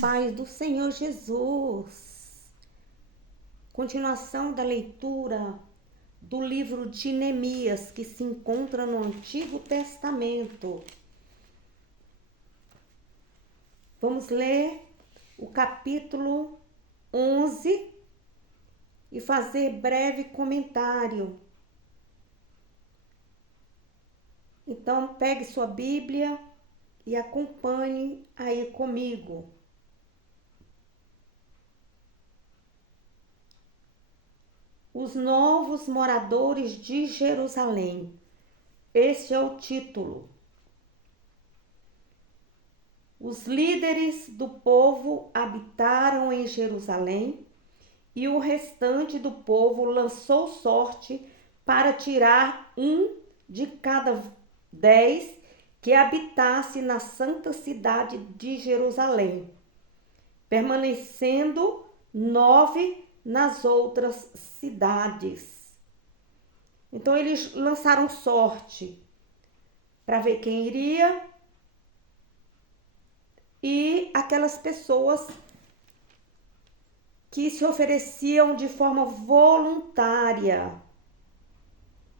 paz do Senhor Jesus. Continuação da leitura do livro de Neemias, que se encontra no Antigo Testamento. Vamos ler o capítulo 11 e fazer breve comentário. Então, pegue sua Bíblia e acompanhe aí comigo. Os novos moradores de Jerusalém. Este é o título. Os líderes do povo habitaram em Jerusalém e o restante do povo lançou sorte para tirar um de cada 10 que habitasse na santa cidade de Jerusalém, permanecendo 9 nas outras cidades. Então eles lançaram sorte para ver quem iria, e aquelas pessoas que se ofereciam de forma voluntária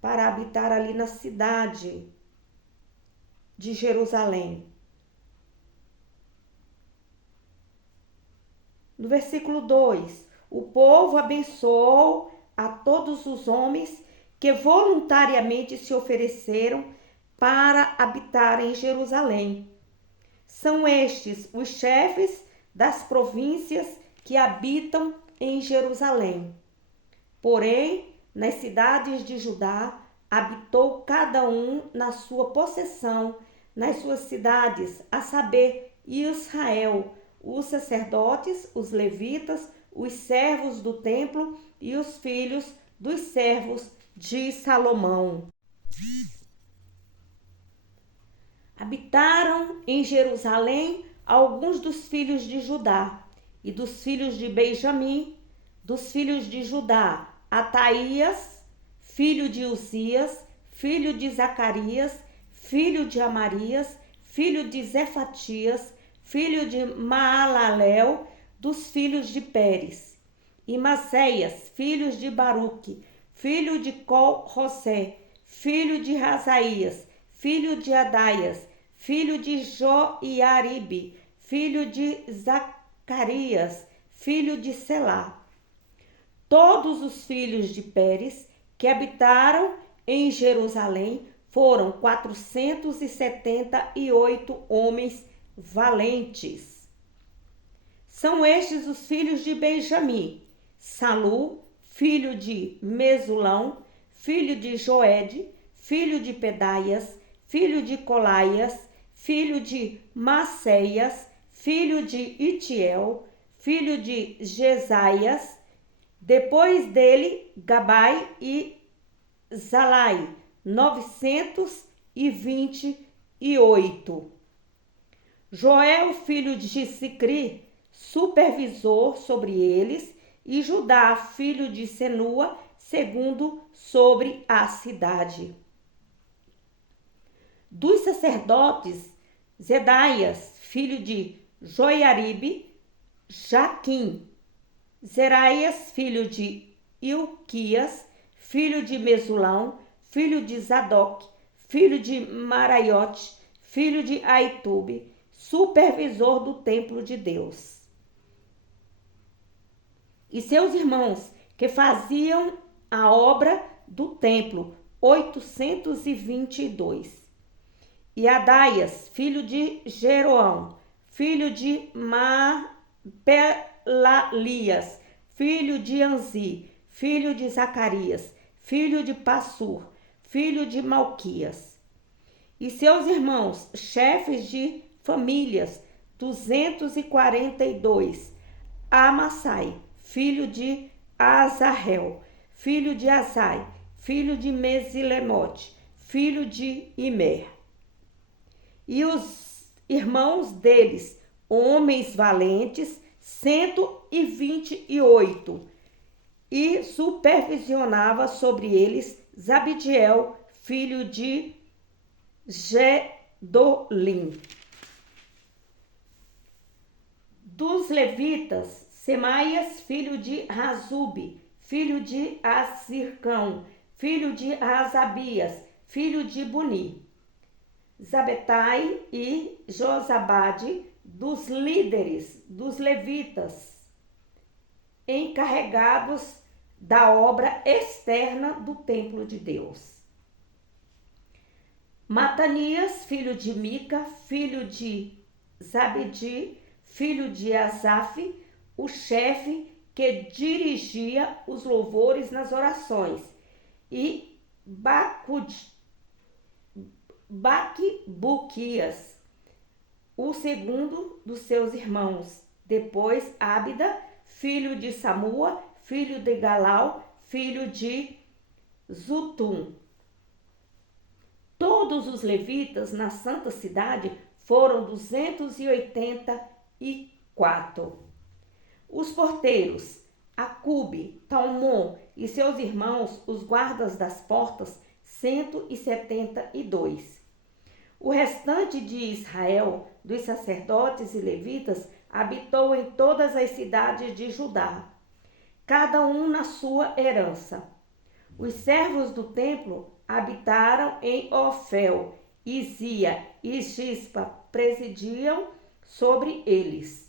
para habitar ali na cidade de Jerusalém. No versículo 2, o povo abençoou a todos os homens que voluntariamente se ofereceram para habitar em Jerusalém. São estes os chefes das províncias que habitam em Jerusalém. Porém, nas cidades de Judá, habitou cada um na sua possessão, nas suas cidades, a saber, Israel, os sacerdotes, os levitas, os servos do templo e os filhos dos servos de Salomão. Habitaram em Jerusalém alguns dos filhos de Judá e dos filhos de Benjamim, dos filhos de Judá, Ataías, filho de Uzias, filho de Zacarias, filho de Amarias, filho de Zefatias, filho de Maalalel, dos filhos de Pérez, e Maceias, filhos de Baruque, filho de Col-Rosé, filho de Razaías, filho de Adaias, filho de Joiaribe, filho de Zacarias, filho de Selá. Todos os filhos de Pérez que habitaram em Jerusalém foram 478 homens valentes. São estes os filhos de Benjamim: Salu, filho de Mesulão, filho de Joede, filho de Pedaias, filho de Colaias, filho de Maceias, filho de Itiel, filho de Jesaias, depois dele Gabai e Zalai, 928. Joel, filho de Sicri, supervisor sobre eles, e Judá, filho de Senua, segundo sobre a cidade. Dos sacerdotes, Zedaias, filho de Joiaribe, Jaquim, Zeraias, filho de Ilquias, filho de Mesulão, filho de Zadok, filho de Maraiote, filho de Aitube, supervisor do templo de Deus. E seus irmãos, que faziam a obra do templo, 822. E Adaias, filho de Jeroão, filho de Pelalias, filho de Anzi, filho de Zacarias, filho de Passur, filho de Malquias. E seus irmãos, chefes de famílias, 242. Amassai, filho de Azarel, filho de Azai, filho de Mesilemote, filho de Imer. E os irmãos deles, homens valentes, 128. E supervisionava sobre eles Zabdiel, filho de Gedolim. Dos levitas, Semaias, filho de Razube, filho de Azircão, filho de Azabias, filho de Buni. Zabetai e Josabade, dos líderes, dos levitas, encarregados da obra externa do templo de Deus. Matanias, filho de Mica, filho de Zabedi, filho de Asaf, o chefe que dirigia os louvores nas orações, e Baquebuquias, o segundo dos seus irmãos. Depois Ábida, filho de Samua, filho de Galau, filho de Zutum. Todos os levitas na santa cidade foram 284. Os porteiros, Acube, Talmon e seus irmãos, os guardas das portas, 172. O restante de Israel, dos sacerdotes e levitas, habitou em todas as cidades de Judá, cada um na sua herança. Os servos do templo habitaram em Ofel, Izia e Gispa presidiam sobre eles.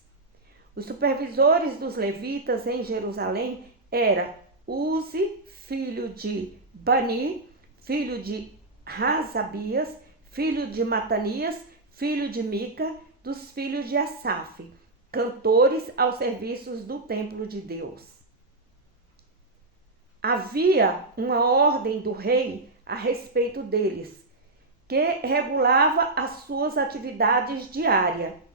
Os supervisores dos levitas em Jerusalém era Uzi, filho de Bani, filho de Razabias, filho de Matanias, filho de Mica, dos filhos de Asaf, cantores aos serviços do templo de Deus. Havia uma ordem do rei a respeito deles, que regulava as suas atividades diárias.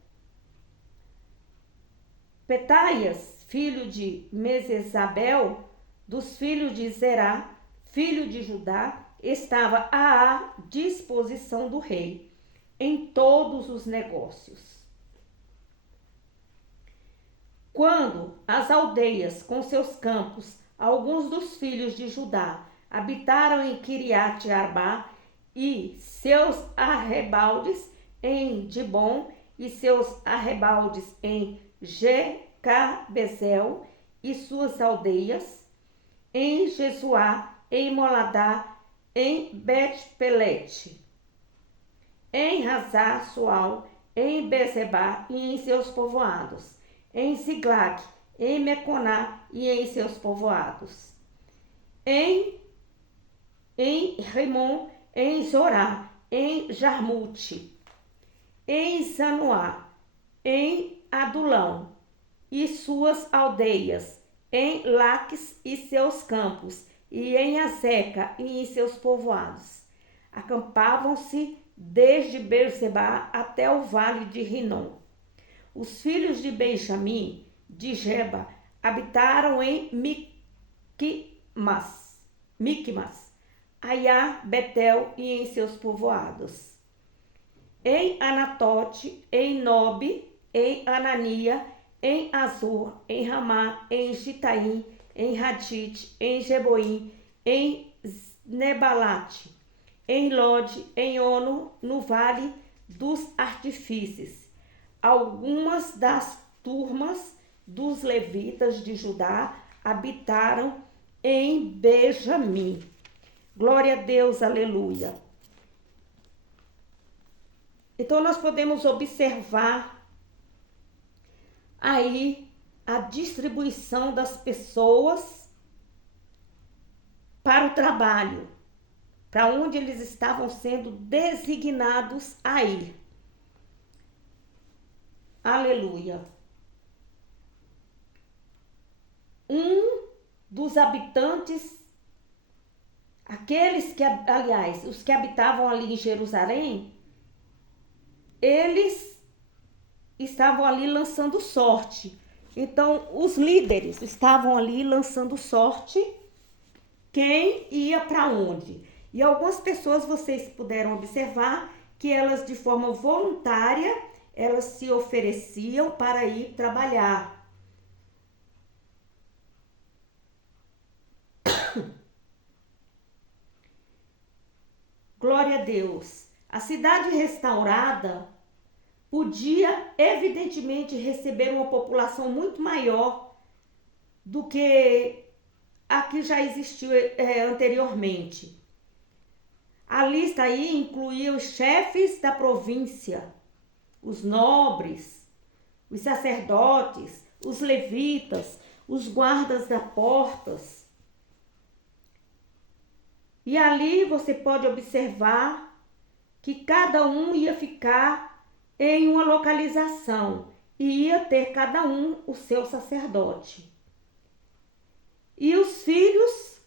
Petaias, filho de Mesesabel, dos filhos de Zerá, filho de Judá, estava à disposição do rei em todos os negócios. Quando as aldeias com seus campos, alguns dos filhos de Judá habitaram em Kiriat Arbá e seus arrebaldes em Dibon e seus arrebaldes em Jecabezel e suas aldeias, em Jesuá, em Moladá, em Bet-Pelete, em Hazar-Sual, em Bezebá e em seus povoados, em Ziglag, em Meconá e em seus povoados, em Rimon, em Zorá, em Jarmute, em Zanoá, em Adulão e suas aldeias, em Laques e seus campos, e em Azeca e em seus povoados. Acampavam-se desde Beerseba até o vale de Rinom. Os filhos de Benjamim, de Geba, habitaram em Micmas, Aiá, Betel e em seus povoados. Em Anatote, em Nobe, em Anania, em Azor, em Ramá, em Gitaim, em Hadite, em Jeboim, em Nebalate, em Lode, em Ono, no Vale dos Artifícios. Algumas das turmas dos levitas de Judá habitaram em Benjamim. Glória a Deus, aleluia. Então nós podemos observar aí a distribuição das pessoas para o trabalho, para onde eles estavam sendo designados a ir. Aleluia. Um dos habitantes, os que habitavam ali em Jerusalém, eles estavam ali lançando sorte. Então, os líderes estavam ali lançando sorte, quem ia para onde. E algumas pessoas, vocês puderam observar, que elas de forma voluntária, elas se ofereciam para ir trabalhar. Glória a Deus. A cidade restaurada podia evidentemente receber uma população muito maior do que a que já existiu anteriormente. A lista aí incluía os chefes da província, os nobres, os sacerdotes, os levitas, os guardas das portas. E ali você pode observar que cada um ia ficar em uma localização e ia ter cada um o seu sacerdote. E os filhos,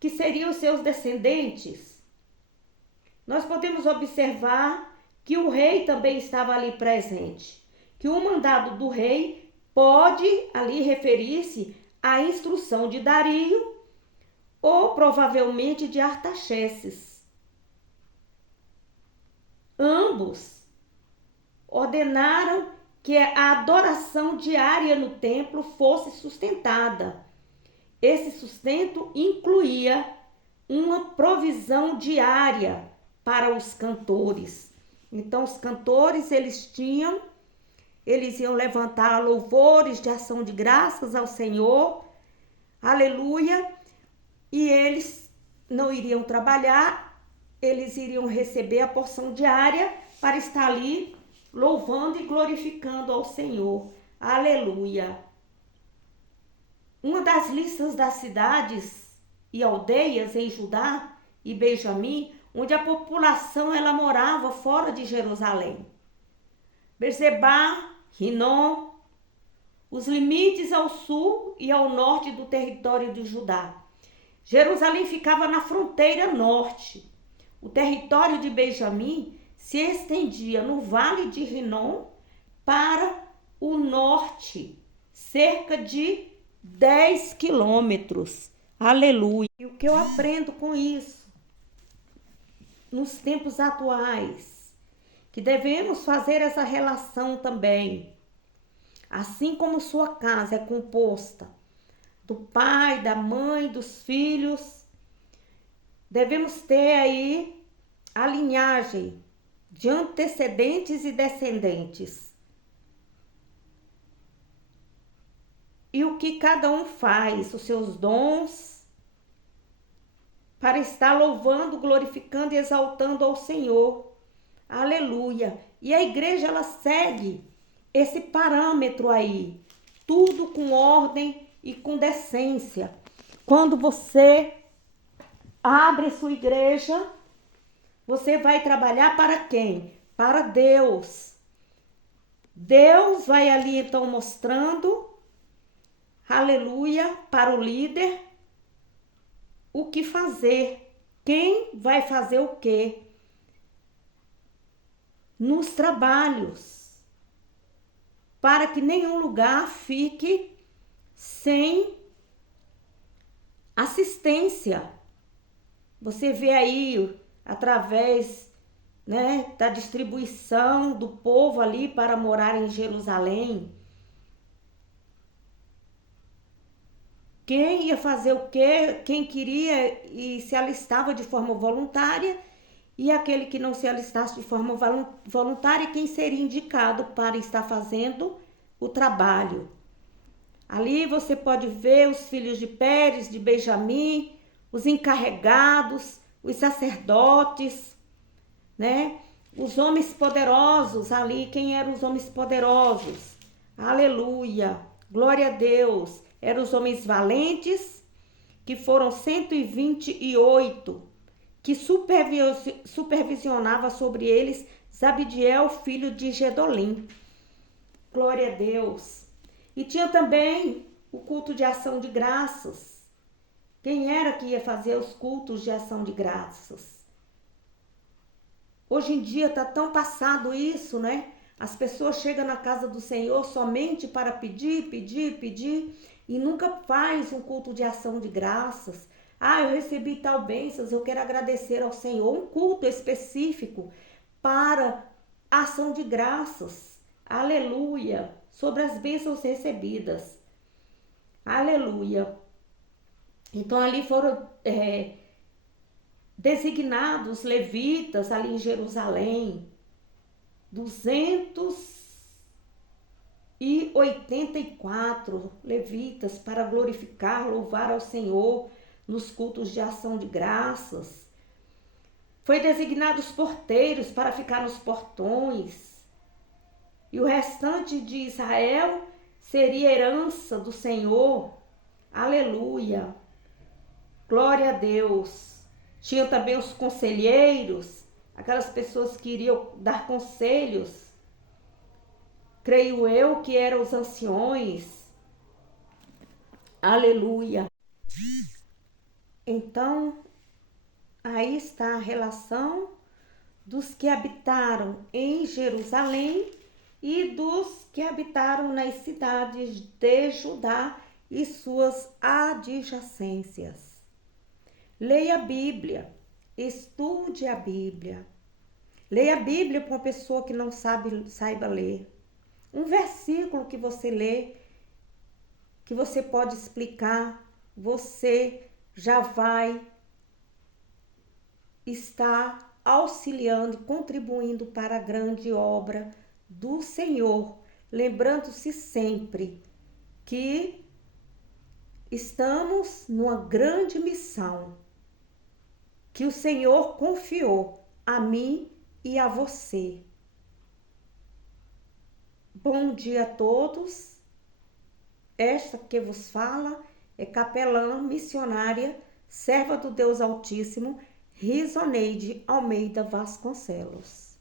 que seriam os seus descendentes, nós podemos observar que o rei também estava ali presente, que o mandado do rei pode ali referir-se à instrução de Dario ou provavelmente de Artaxerxes. Ambos ordenaram que a adoração diária no templo fosse sustentada. Esse sustento incluía uma provisão diária para os cantores. Então, os cantores, eles iam levantar louvores de ação de graças ao Senhor, aleluia, e eles não iriam trabalhar, eles iriam receber a porção diária para estar ali louvando e glorificando ao Senhor, aleluia. Uma das listas das cidades e aldeias em Judá e Benjamim, onde a população ela morava fora de Jerusalém. Berseba, Rinom, os limites ao sul e ao norte do território de Judá. Jerusalém ficava na fronteira norte. O território de Benjamim se estendia no vale de Rinom para o norte, cerca de 10 quilômetros. Aleluia. E o que eu aprendo com isso? Nos tempos atuais, que devemos fazer essa relação também. Assim como sua casa é composta do pai, da mãe, dos filhos, devemos ter aí a linhagem de antecedentes e descendentes. E o que cada um faz, os seus dons, para estar louvando, glorificando e exaltando ao Senhor. Aleluia. E a igreja, ela segue esse parâmetro aí. Tudo com ordem e com decência. Quando você abre sua igreja, você vai trabalhar para quem? Para Deus. Deus vai ali então mostrando, aleluia, para o líder, o que fazer, quem vai fazer o quê nos trabalhos, para que nenhum lugar fique sem assistência. Você vê aí, através, né, da distribuição do povo ali para morar em Jerusalém, quem ia fazer o quê, quem queria e se alistava de forma voluntária, e aquele que não se alistasse de forma voluntária, quem seria indicado para estar fazendo o trabalho. Ali você pode ver os filhos de Pérez, de Benjamim, os encarregados, os sacerdotes, né? Os homens poderosos ali, quem eram os homens poderosos? Aleluia, glória a Deus. Eram os homens valentes, que foram 128, que supervisionava sobre eles Zabdiel, filho de Gedolim. Glória a Deus. E tinha também o culto de ação de graças. Quem era que ia fazer os cultos de ação de graças? Hoje em dia está tão passado isso, né? As pessoas chegam na casa do Senhor somente para pedir, e nunca faz um culto de ação de graças. Eu recebi tal bênçãos, eu quero agradecer ao Senhor. Um culto específico para ação de graças. Aleluia. Sobre as bênçãos recebidas. Aleluia. Então ali foram designados levitas ali em Jerusalém. 284 levitas para glorificar, louvar ao Senhor nos cultos de ação de graças. Foi designado os porteiros para ficar nos portões. E o restante de Israel seria herança do Senhor. Aleluia! Glória a Deus! Tinha também os conselheiros, aquelas pessoas que iriam dar conselhos. Creio eu que eram os anciões. Aleluia! Então, aí está a relação dos que habitaram em Jerusalém e dos que habitaram nas cidades de Judá e suas adjacências. Leia a Bíblia, estude a Bíblia. Leia a Bíblia para uma pessoa que não saiba ler. Um versículo que você lê, que você pode explicar, você já vai estar auxiliando e contribuindo para a grande obra do Senhor. Lembrando-se sempre que estamos numa grande missão que o Senhor confiou a mim e a você. Bom dia a todos. Esta que vos fala é capelã missionária, serva do Deus Altíssimo, Risoneide Almeida Vasconcelos.